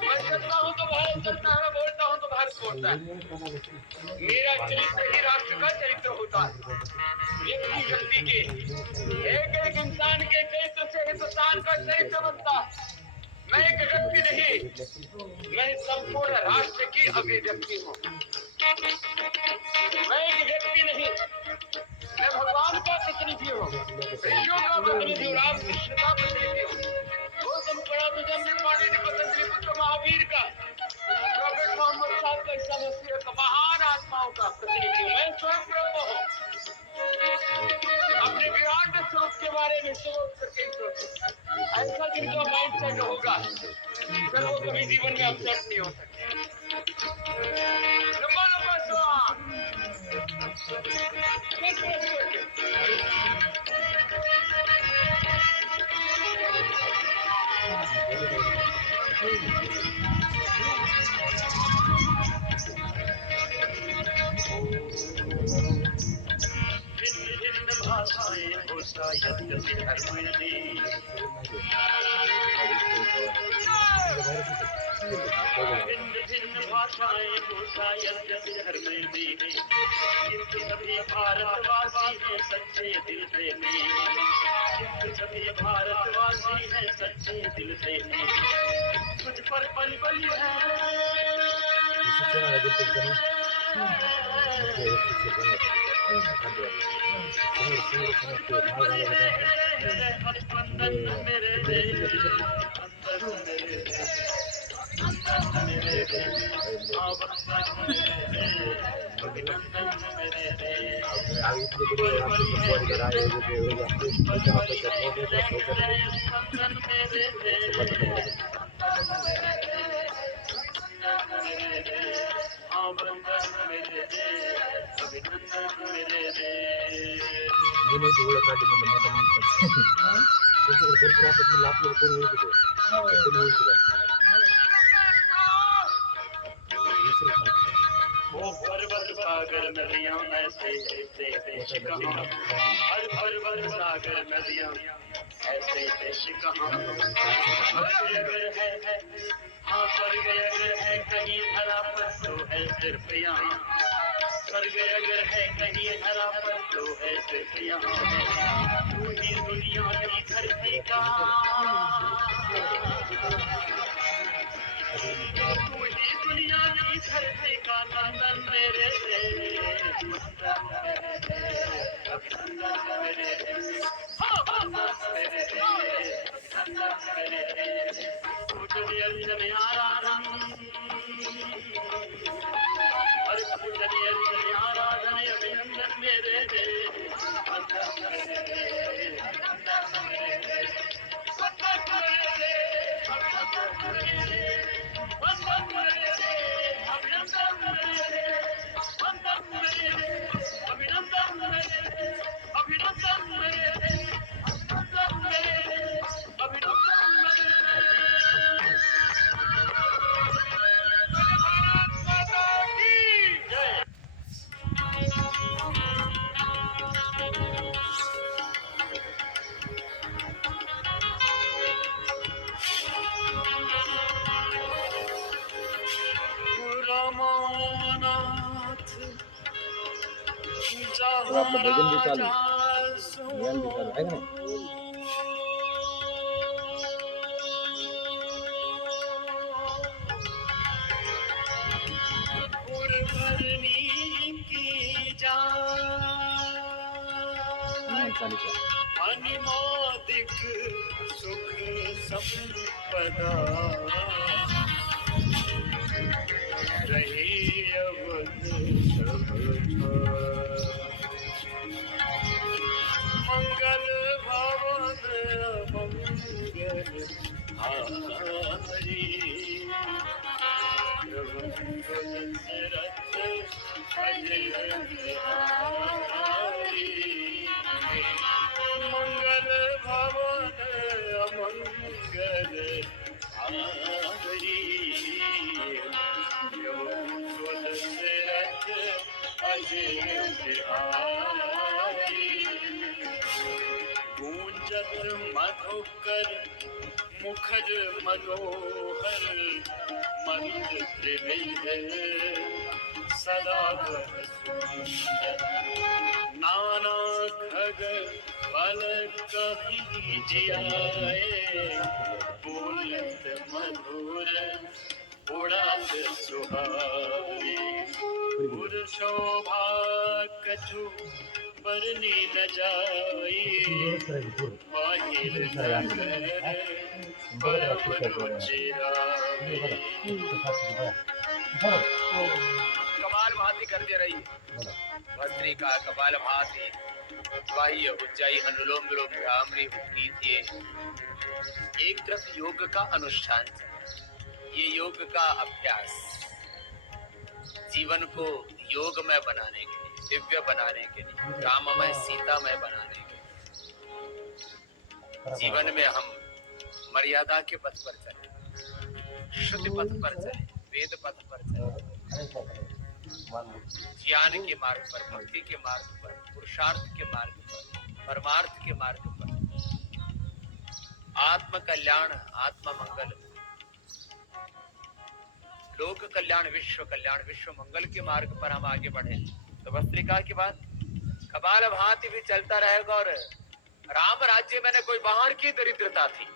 मैं चलता हूँ तो भारत चलता है मैं बोलता हूँ तो भारत बोलता है मेरा चरित्र ही राष्ट्र का चरित्र होता है व्यक्ति व्यक्ति के एक एक इंसान के चरित्र से हिंदुस्तान का चरित्र बनता है मैं एक व्यक्ति नहीं मैं संपूर्ण राष्ट्र की अभिव्यक्ति हूँ मैं एक व्यक्ति नहीं मैं भगवान का प्रतिनिधि हूँ ऋषियों का प्रतिनिधि हूँ राम कृष्ण का प्रतिनिधि हूँ गौतम कड़ातुजम पाणिनि पतंजलि पुत्र महावीर का प्रॉफेट मोहम्मद साहब का ईसा मसीह का महान आत्माओं का प्रतिनिधि हूँ मैं स्वयं ब्रह्म हूँ अपने विराट स्वरूप के बारे में सोच करके सोचो ऐसा जिनका माइंड सेट होगा फिर वो कभी जीवन में अपसेट नहीं हो सकते लंबा लंबा श्वास भाषाएं होता यद्यपि धर्म नहीं भिन्न भिन्न भाषाएं होता यद्यपि धर्म नहीं किंतु सभी भारतवासी हैं सच्चे दिल से नहीं किंतु सभी भारतवासी हैं सच्चे दिल से नहीं तुझ पर पल पल है मेरे वो पर्वत सागर नदियां ऐसे ऐसे देश कहाँ हर पर्वत सागर नदियां ऐसे देश कहाँ अगर है हाँ स्वर्ग अगर है कहीं धरा पर तो है सिर्फ यहाँ स्वर्ग अगर है कहीं धरा पर तो है सिर्फ यहाँ तू ही दुनिया की धरती का तू ही दुनिया की धरती का नंदन मेरे आराधन अभिनंदन मेरे तो आपका भजन भी चालू ज्ञान भी चालू है कि नहीं? चालीसा अनिमादिक सुख संपदा रही अवध सब मंगल भवन मंगल हारी रथ अजय बिहारी मंगल भवन अमंगल हारी रथ अजय बिहारी गूंजत मधुकर मुखर मनोहर मंद त्रिविध सदा सुंदर नाना खग बल कही जियाए बोलत मधुर उड़ात सुहाए पुर शोभा कछु बरनी न जाई माहिर नगर परम रुचिराए कपाल भाती करते रही भस्त्री का कपाल भाती बाह्य उज्जाई अनुलोम विलोम भ्रामरी कीजिए। एक तरफ योग का अनुष्ठान, ये योग का अभ्यास जीवन को योगमय बनाने के लिए, दिव्य बनाने के लिए, राममय सीतामय बनाने के लिए जीवन में हम मर्यादा के पथ पर चले, शुद्ध पथ पर चले, वेद पथ पर चले, ज्ञान के मार्ग पर, भक्ति के मार्ग पर, पुरुषार्थ के मार्ग पर, परमार्थ के मार्ग पर, आत्म कल्याण, आत्म मंगल, लोक कल्याण, विश्व मंगल के मार्ग पर हम आगे बढ़े। तो भस्त्रिका की बात कपाल भांति भी चलता रहेगा और राम राज्य में न कोई बाहर की दरिद्रता थी,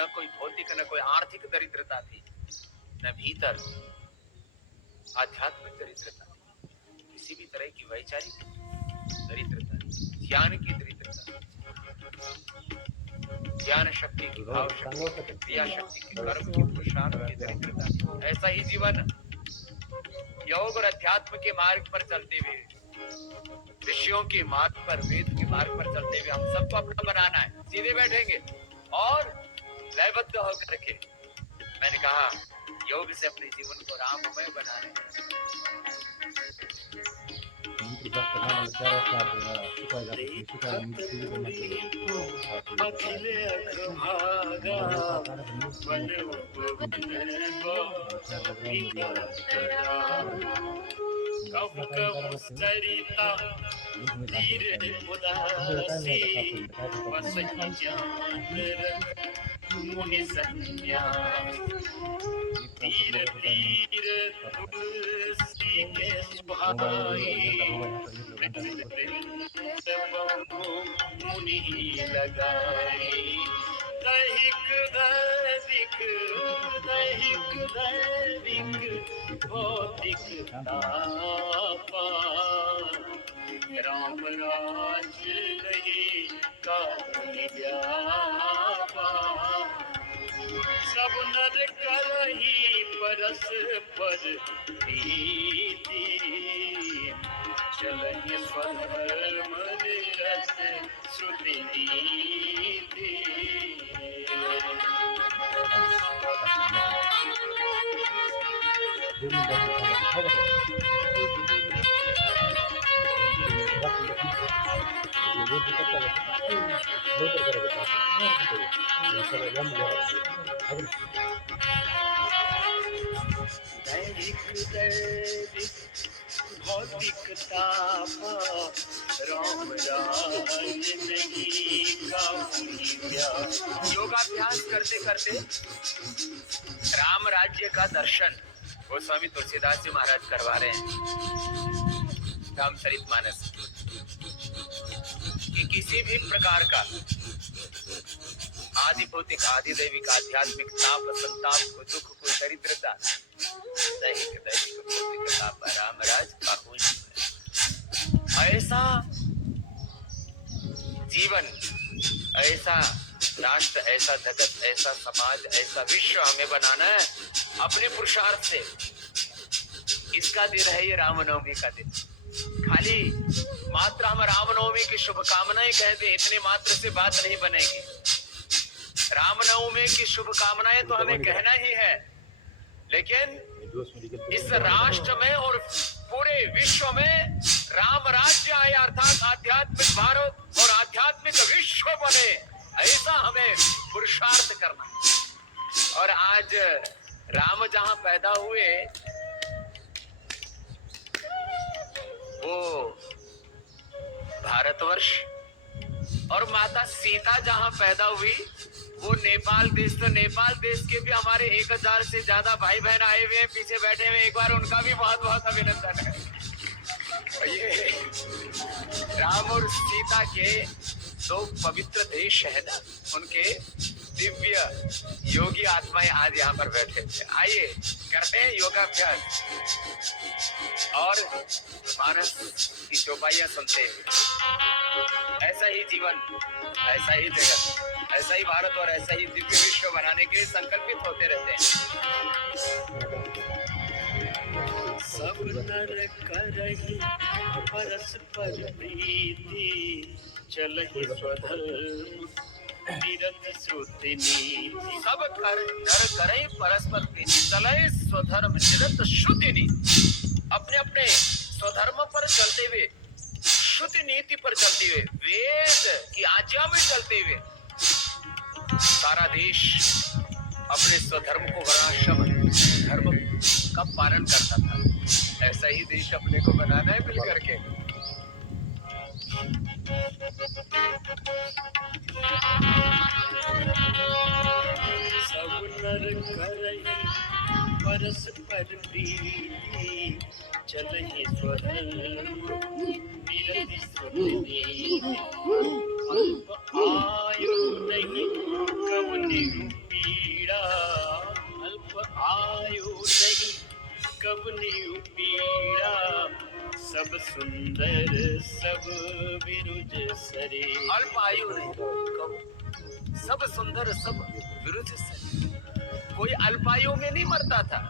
न कोई भौतिक, न कोई आर्थिक दरिद्रता थी, न भीतर आध्यात्मिक दरिद्रता, किसी भी तरह की वैचारिक दरिद्रता, ज्ञान की दरिद्रता, ज्ञान शक्ति की, भाव शक्ति की, क्रिया शक्ति की, कर्म की, पुरुषार्थ की दरिद्रता। ऐसा ही जीवन योग और अध्यात्म के मार्ग पर चलते हुए, ऋषियों के मार्ग पर, वेद के मार्ग पर चलते हुए हम सबको अपना बनाना है। सीधे बैठेंगे और लयबद्ध होकर के, मैंने कहा योग से अपने जीवन को राममय बनाने, अखिल अघभागा वन कब कब सरिता तीर उदासी वसई जान मुनि संन्यास तीर तीर तुलसी के सुहाई मुनि लगाई दैहिक दैविक भौतिक तापा राम राज नहीं का व्यापा सब नर करही परस पर प्रीति चलहि स्वधर्म निरत श्रुति नीति भौतिक तापा राम राज नहीं का योगाभ्यास करते करते राम राज्य का दर्शन गोस्वामी तुलसीदास जी महाराज करवा रहे हैं रामचरितमानस। किसी भी प्रकार का आदि भौतिक आदि दैविक आध्यात्मिक ताप संताप को दुख को दरिद्रता दैहिक भौतिक ताप राम राज पाकुंज ऐसा जीवन ऐसा राष्ट्र ऐसा जगत ऐसा समाज ऐसा विश्व हमें बनाना है अपने पुरुषार्थ से। इसका दिन है ये रामनवमी का दिन। खाली मात्र हम रामनवमी की शुभकामनाएं कहते इतने मात्र से बात नहीं बनेगी। रामनवमी की शुभकामनाएं तो हमें कहना ही है, लेकिन इस राष्ट्र में और पूरे विश्व में राम राज्य आए अर्थात आध्यात्मिक भारत और आध्यात्मिक विश्व बने, ऐसा हमें पुरुषार्थ करना। और आज राम जहां पैदा हुए वो भारतवर्ष, और माता सीता जहां पैदा हुई वो नेपाल देश। तो नेपाल देश के भी हमारे 1000 से ज्यादा भाई बहन आए हुए हैं, पीछे बैठे हुए। एक बार उनका भी बहुत बहुत अभिनंदन है। ये राम और सीता के दो पवित्र देश है ना, उनके दिव्य योगी आत्माएं आज यहाँ पर बैठे थे। आइए करते हैं योगाभ्यास और मानस की चौपाइयां सुनते हैं। ऐसा ही जीवन, ऐसा ही जगत, ऐसा ही भारत और ऐसा ही दिव्य विश्व बनाने के लिए संकल्पित होते रहते हैं। सब नर करहि परस्पर प्रीति, चलहि स्वधर्म तीरथ श्रुति नीति। सब नर करहि परस्पर प्रीति, चलहि स्वधर्म तीरथ श्रुति नीति। अपने अपने स्वधर्म पर चलते हुए, श्रुति नीति पर चलते हुए, वेद की आज्ञा में चलते हुए सारा देश अपने स्वधर्म को वर्णाश्रम धर्म का पालन करता था। ऐसा ही देश अपने को बनाना है मिलकर के। सब नर करहि परस्पर प्रीति, चलहि स्वधर्म तीरथ श्रुति नीति। अल्प आयु नहीं कवनिहु पीड़ा, अल्प आयु नहीं कवनिहु पीड़ा। सब सुंदर सब विरुज सरे। अल्प आयु नहीं, सब सुंदर सब विरुद्ध से। कोई अल्पायु में नहीं मरता था।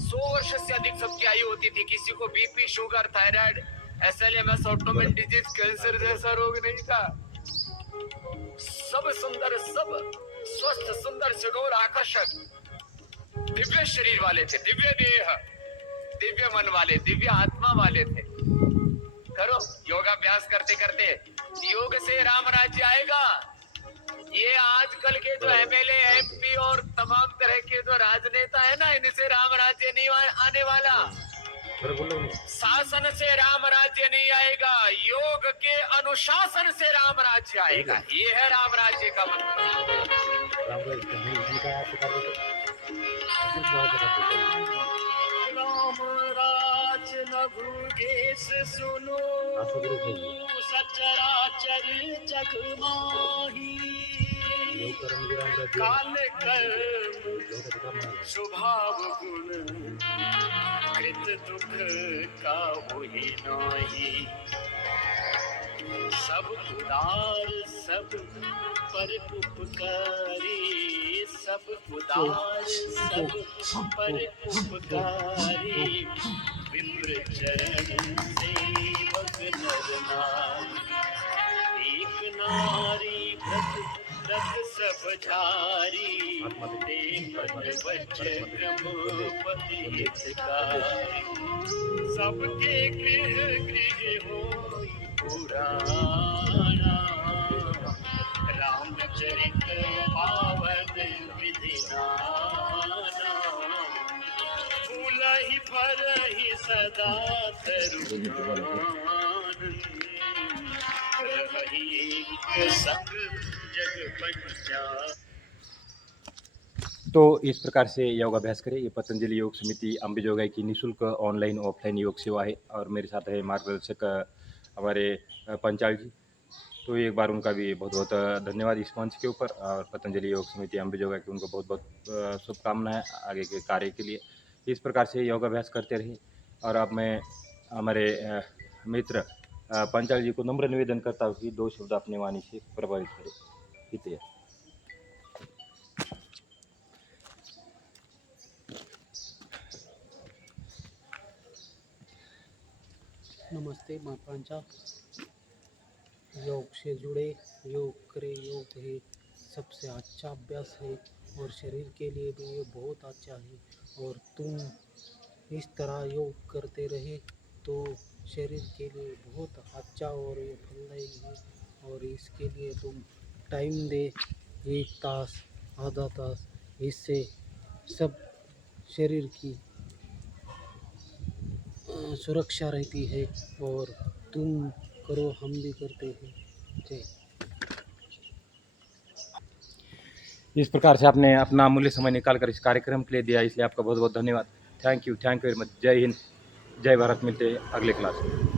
100 वर्ष से अधिक सबकी आयु होती थी। किसी को BP, sugar, thyroid, SLMS, autoimmune disease, cancer जैसा रोग नहीं था। सब सुंदर, सब स्वस्थ, सुंदर, सुडौल, आकर्षक दिव्य शरीर वाले थे, दिव्य देह, दिव्य मन वाले, दिव्य आत्मा वाले थे। करो योगाभ्यास करते करते योग से राम राज्य आएगा। ये आजकल के जो MLA, MP और तमाम तरह के जो राजनेता है ना, इनसे राम राज्य नहीं आने वाला। शासन से राम राज्य नहीं आएगा, योग के अनुशासन से राम राज्य आएगा। ये है राम राज्य का मंत्र। राम राज लघुगेश सुनो, सचराचर जग माही। काल कर्म स्वभाव गुण, कृत दुख का होई नाही। सब उदार सब पर उपकारी, सब उदार सब पर उपकारी। विप्र चरण सेवक नर नारी, एक नारी व्रत व्रत सब झारी। देवन वज्रम पति हितकारी, सबके गृह गृह होई पुराना। रामचरित पावन विधि नाना, फूलहि फरहि सदा तरुणानंद। रहि एक संग जग पंचानन। तो इस प्रकार से योगाभ्यास करें। ये पतंजलि योग समिति अंबेजोगाई की निःशुल्क ऑनलाइन ऑफलाइन योग सेवा है। और मेरे साथ है मार्गदर्शक हमारे पंचाल जी। तो एक बार उनका भी बहुत बहुत धन्यवाद इस मंच के ऊपर, और पतंजलि योग समिति अम्बेजोगाई की उनको बहुत बहुत शुभकामनाएं आगे के कार्य के लिए। इस प्रकार से योगाभ्यास करते रहिए। और अब मैं हमारे मित्र पंचाल जी को नम्र निवेदन करता हूँ कि 2 शब्द अपनी वाणी से प्रभावित करें। हितैया। नमस्ते, मैं पंचाल। योग से जुड़े, योग करे, योग है सबसे अच्छा अभ्यास है और शरीर के लिए भी ये बहुत अच्छा है। और तुम इस तरह योग करते रहे तो शरीर के लिए बहुत अच्छा और ये फलदायी है। और इसके लिए तुम टाइम दे, 1 तास, आधा तास, इससे सब शरीर की सुरक्षा रहती है। और तुम करो, हम भी करते हैं। जय। इस प्रकार से आपने अपना अमूल्य समय निकाल कर इस कार्यक्रम के लिए दिया, इसलिए आपका बहुत बहुत धन्यवाद। Thank you very much. जय हिंद, जय भारत। मिलते हैं अगले क्लास में।